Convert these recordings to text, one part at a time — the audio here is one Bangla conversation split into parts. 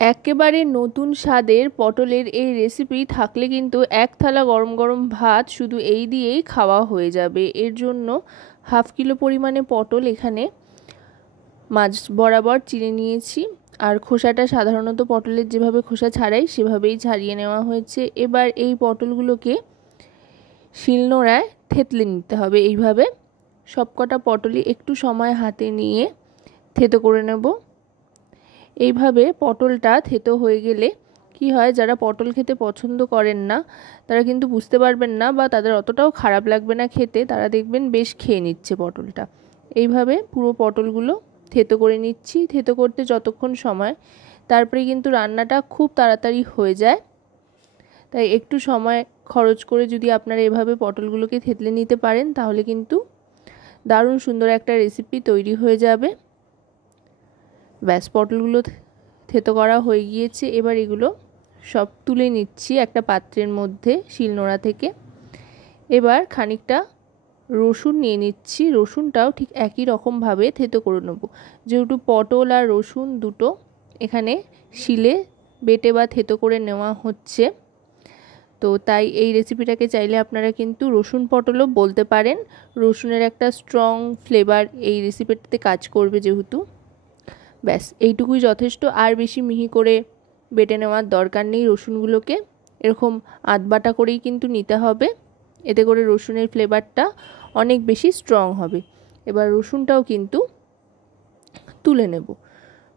একেবারে নতুন স্বাদের পটলের এই রেসিপি থাকলে কিন্তু এক থালা গরম গরম ভাত শুধু এই দিয়েই খাওয়া হয়ে যাবে। এর জন্য হাফ কিলো পরিমাণে পটল এখানে মাঝ বরাবর চিড়ে নিয়েছি। আর খোসাটা সাধারণত পটলের যেভাবে খোসা ছাড়াই সেভাবেই ছাড়িয়ে নেওয়া হয়েছে। এবার এই পটলগুলোকে শিলনোড়ায় থেতলে নিতে হবে। এইভাবে সবকটা পটলই একটু সময় হাতে নিয়ে থেতো করে নেব। এইভাবে পটলটা থেতো হয়ে গেলে কি হয়, যারা পটল খেতে পছন্দ করেন না তারা কিন্তু বুঝতে পারবেন না বা তাদের অতটাও খারাপ লাগবে না খেতে, তারা দেখবেন বেশ খেয়ে নিচ্ছে পটলটা। এইভাবে পুরো পটলগুলো থেতো করে নিচ্ছি। থেতো করতে যতক্ষণ সময়, তারপরে কিন্তু রান্নাটা খুব তাড়াতাড়ি হয়ে যায়। তাই একটু সময় খরচ করে যদি আপনারা এভাবে পটলগুলোকে থেতলে নিতে পারেন তাহলে কিন্তু দারুণ সুন্দর একটা রেসিপি তৈরি হয়ে যাবে। ব্যাস, পটলগুলো থেতো করা হয়ে গিয়েছে। এবার এগুলো সব তুলে নিচ্ছি একটা পাত্রের মধ্যে শিলনোড়া থেকে। এবার খানিকটা রসুন নিয়ে নিচ্ছি। রসুনটাও ঠিক একই রকমভাবে থেতো করে নেব, যেহেতু পটল আর রসুন দুটো এখানে শিলে বেটে বা থেতো করে নেওয়া হচ্ছে। তো তাই এই রেসিপিটাকে চাইলে আপনারা কিন্তু রসুন পটলও বলতে পারেন। রসুনের একটা স্ট্রং ফ্লেভার এই রেসিপিটাতে কাজ করবে যেহেতু। ব্যাস, এইটুকুই যথেষ্ট। আর বেশি মিহি করে বেটে নেওয়ার দরকার নেই। রসুনগুলোকে এরকম আধবাটা করেই কিন্তু নিতে হবে, এতে করে রসুনের ফ্লেভারটা অনেক বেশি স্ট্রং হবে। এবার রসুনটাও কিন্তু তুলে নেব।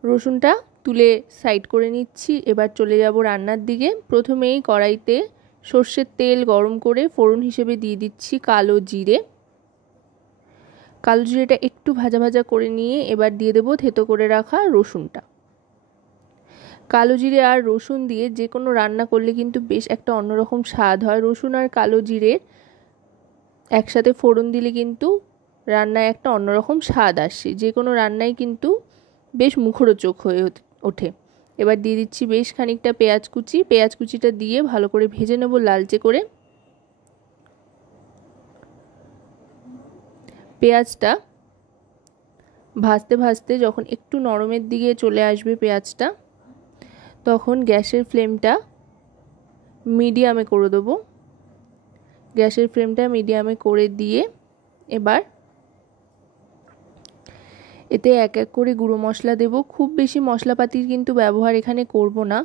রসুনটা তুলে সাইড করে নিচ্ছি। এবার চলে যাব রান্নার দিকে। প্রথমেই কড়াইতে সর্ষের তেল গরম করে ফোড়ন হিসেবে দিয়ে দিচ্ছি কালো জিরে। কালো জিরেটা একটু ভাজা ভাজা করে নিয়ে এবার দিয়ে দেবো থেতো করে রাখা রসুনটা। কালো জিরে আর রসুন দিয়ে যে কোনো রান্না করলে কিন্তু বেশ একটা অন্যরকম স্বাদ হয়। রসুন আর কালো জিরের একসাথে ফোড়ন দিলে কিন্তু রান্নায় একটা অন্যরকম স্বাদ আসে। যে কোনো রান্নায় কিন্তু বেশ মুখরোচক হয়ে ওঠে। এবার দিয়ে দিচ্ছি বেশ খানিকটা পেঁয়াজ কুচি। পেঁয়াজ কুচিটা দিয়ে ভালো করে ভেজে নেব লালচে করে। পেঁয়াজটা ভাজতে ভাজতে যখন একটু নরমের দিকে চলে আসবে পেঁয়াজটা, তখন গ্যাসের ফ্লেমটা মিডিয়ামে করে দেবো। গ্যাসের ফ্লেমটা মিডিয়ামে করে দিয়ে এবার এতে এক এক করে গুঁড়ো মশলা দেব। খুব বেশি মশলাপাতির কিন্তু ব্যবহার এখানে করব না।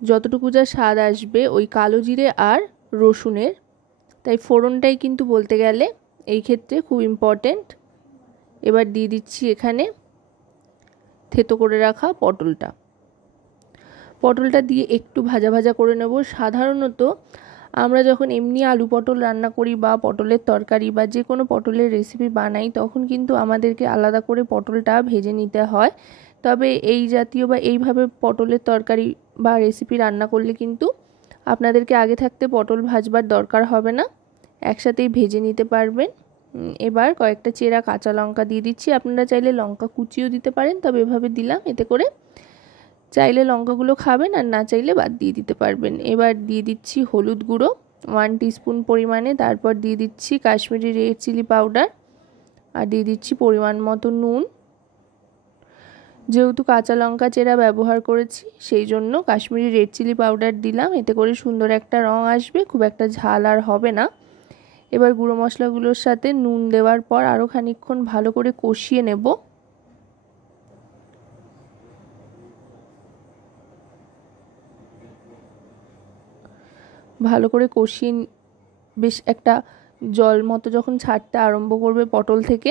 যতটুকু যা স্বাদ আসবে ওই কালো জিরে আর রসুনের, তাই ফোড়নটাই কিন্তু বলতে গেলে এই ক্ষেত্রে খুব ইম্পর্টেন্ট। এবার দিয়ে দিচ্ছি এখানে থেতো করে রাখা পটলটা দিয়ে একটু ভাজা ভাজা করে নেব। সাধারণত আমরা যখন এমনি আলু পটল রান্না করি বা পটলের তরকারি বা যে কোনো পটলের রেসিপি বানাই, তখন কিন্তু আমাদেরকে আলাদা করে পটলটা ভেজে নিতে হয়। তবে এই জাতীয় বা এইভাবে পটলের তরকারি বা রেসিপি রান্না করলে কিন্তু আপনাদেরকে আগে থাকতে পটল ভাজবার দরকার হবে না, একসাথেই ভেজে নিতে পারবেন। এবার কয়েকটা চেরা কাঁচা লঙ্কা দিয়ে দিচ্ছি। আপনারা চাইলে লঙ্কা কুচিও দিতে পারেন, তবে এভাবে দিলাম, এতে করে চাইলে লঙ্কাগুলো খাবেন আর না চাইলে বাদ দিয়ে দিতে পারবেন। এবার দিয়ে দিচ্ছি হলুদ গুঁড়ো 1 টিস্পুন পরিমাণে। তারপর দিয়ে দিচ্ছি কাশ্মীরি রেড চিলি পাউডার আর দিয়ে দিচ্ছি পরিমাণ মতো নুন। যেহেতু কাঁচা লঙ্কা চেরা ব্যবহার করেছি সেই জন্য কাশ্মীরি রেড চিলি পাউডার দিলাম, এতে করে সুন্দর একটা রং আসবে, খুব একটা ঝাল আর হবে না। এবার গুঁড়ো মশলাগুলোর সাথে নুন দেওয়ার পর আরও খানিকক্ষণ ভালো করে কষিয়ে নেব। ভালো করে কষিয়ে বেশ একটা জল মতো যখন ছাড়তে আরম্ভ করবে পটল থেকে,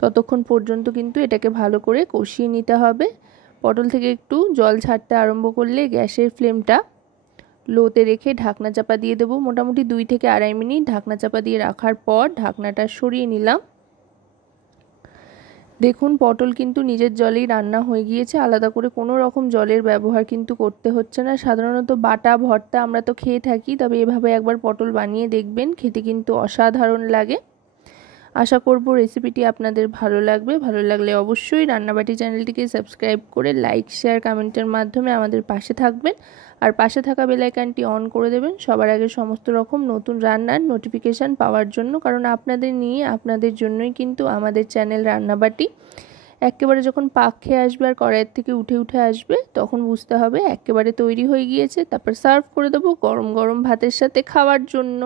ততক্ষণ পর্যন্ত কিন্তু এটাকে ভালো করে কষিয়ে নিতে হবে। পটল থেকে একটু জল ছাড়তে আরম্ভ করলে গ্যাসের ফ্লেমটা লোতে রেখে ঢাকনা চাপা দিয়ে দেবো। মোটামুটি 2 থেকে 2.5 মিনিট ঢাকনা চাপা দিয়ে রাখার পর ঢাকনাটা সরিয়ে নিলাম। দেখুন পটল কিন্তু নিজের জলেই রান্না হয়ে গিয়েছে, আলাদা করে কোনো রকম জলের ব্যবহার কিন্তু করতে হচ্ছে না। সাধারণত বাটা ভর্তা আমরা তো খেয়ে থাকি, তবে এভাবে একবার পটল বানিয়ে দেখবেন, খেতে কিন্তু অসাধারণ লাগে। আশা করব রেসিপিটি আপনাদের ভালো লাগবে। ভালো লাগলে অবশ্যই রান্নাবাটি চ্যানেলটিকে সাবস্ক্রাইব করে লাইক শেয়ার কমেন্টের মাধ্যমে আমাদের পাশে থাকবেন আর পাশে থাকা বেল আইকনটি অন করে দেবেন সবার আগে সমস্ত রকম নতুন রান্নার নোটিফিকেশান পাওয়ার জন্য। কারণ আপনাদের নিয়ে আপনাদের জন্যই কিন্তু আমাদের চ্যানেল রান্নাবাটি। একেবারে যখন পাক খেয়ে আসবে আর কড়াইয়ের থেকে উঠে উঠে আসবে তখন বুঝতে হবে একেবারে তৈরি হয়ে গিয়েছে। তারপর সার্ভ করে দেবো গরম গরম ভাতের সাথে খাওয়ার জন্য।